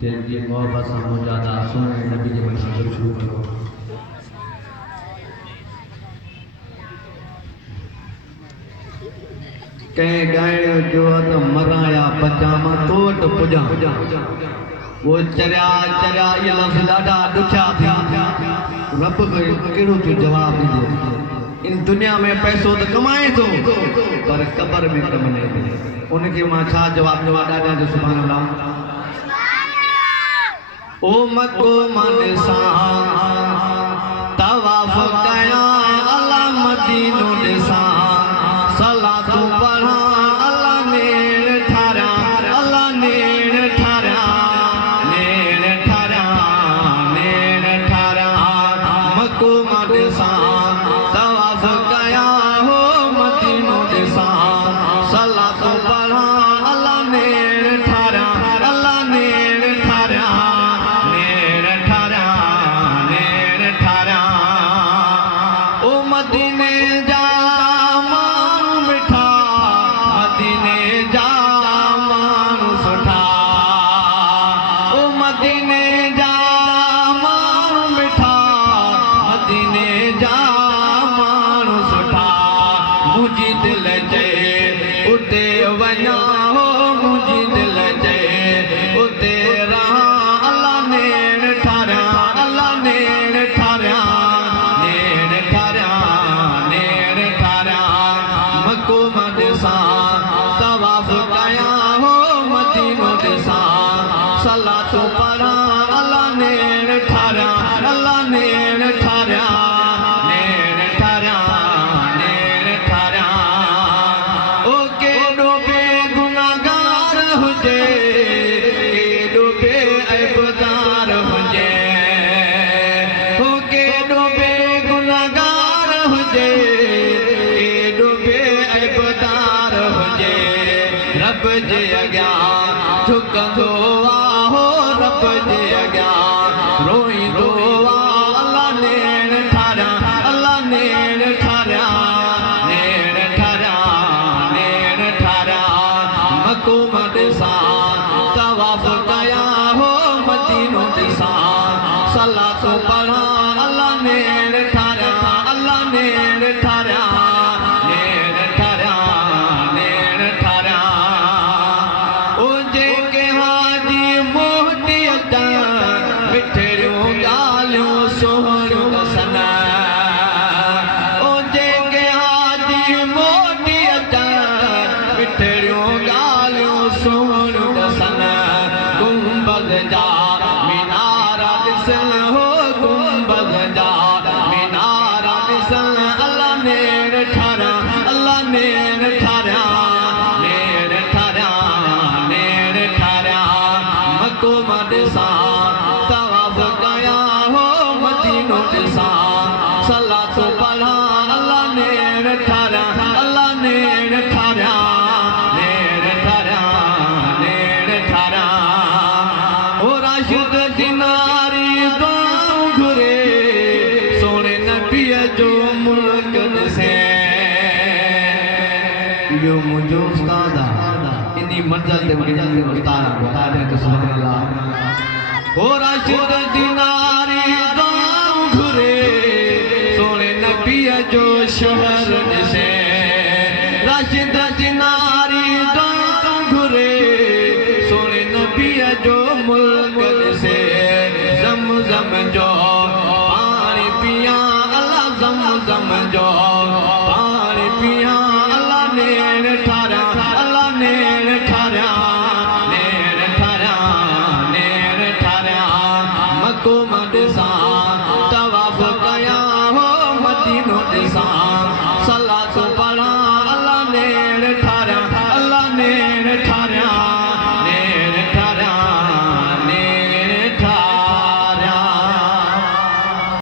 दिल की मोहब्बत से मुजादा सुने नबी के मशहूर शुरू करो। कहीं गायण जो तो मराया पजामा तोट पुजा वो चरिया चरिया ये लफ्ज़ ॾाढा ॾुखिया थी रब कहिड़ो तू जवाब ॾींदो। इन दुनिया में पैसो तो कमाए तो पर कब्र में कम नहीं दे उनके मां छा जवाब ॾाढा जो सुभान अल्लाह। ओ मको मन सा तवाफ कया अला मदीनो ॾिसा सलातू पढ़ा अला नेड़ ठारा अला नेड़ ठारा नेड़ ठारा नेड़ ठारा मको मन सा तवाफ कया हो मदीनो ॾिसा सलातू पढ़ा अला नेड़ ठारा अला नेड़ ठारा सलातो पढ़ा अल्लाह नेड़ ठारा अल्लाह नेड़ ठारा नेड़ ठारा नेड़ ठारा ओ के डोबे गुनाहगार हुजे के डोबे ऐबदार हुजे ओ के डोबे गुनाहगार हुजे के डोबे ऐबदार हुजे रब जे अॻियां झुकंदो रब जे अॻियां रोईंदो अल्लाह नेड़ ठारा अल्लाह नेड़ ठारा नेड़ ठारा नेड़ ठारा मक़ूम ॾिसा तवाफ़ कया हो मदीनो ॾिसा सलातो पढ़ा अल्लाह नेड़ ठारा अल्लाह नेड़ ठारा नेड़ ठारा नेड़ ठारा ओ जेके हाजी मिठड़ियूं ॻाल्हियूं सोहणियूं दसना ओ जेके हाजी मोटी अचनि मिठड़ियूं ॻाल्हियूं सोहणियूं दसना गुंबद जा मीनारा ॾिसनि हो गुंबद जा मीनारा ॾिसनि अल्लाह नेड़ ठारा अल्लाह नेड़ ठारा नेड़ ठारा नेड़ ठारा मक़ूम ॾिसा सलातो पढ़ा अल्लाह नेड़ ठारा अल्लाह नेड़ ठारा नेड़ ठारा नेड़ ठारा ओ राशिद दिनारी दुआऊं घुरे सोने नबीअ जो मुल्क ॾिसे इहो मुंहिंजो उस्ताद आहे इन्ही मंज़िल ते वञण जो उस्ताद आहे सुभान अल्लाह। ओ राशिद दिनारी जो शहर ॾिसे राशिद दिनारी दुआऊं घुरे सोने नबीअ जो मुल्क ॾिसे ज़मज़म जो पाणी पिया अल्लाह ज़मज़म जो पाणी पिया अल्लाह नेड़ ठारा अल्लाह नेड़ ठारा नेड़ ठारा नेड़ ठारा मक़ूम ॾिसा तवाफ़ कया हो मदीनो ॾिसा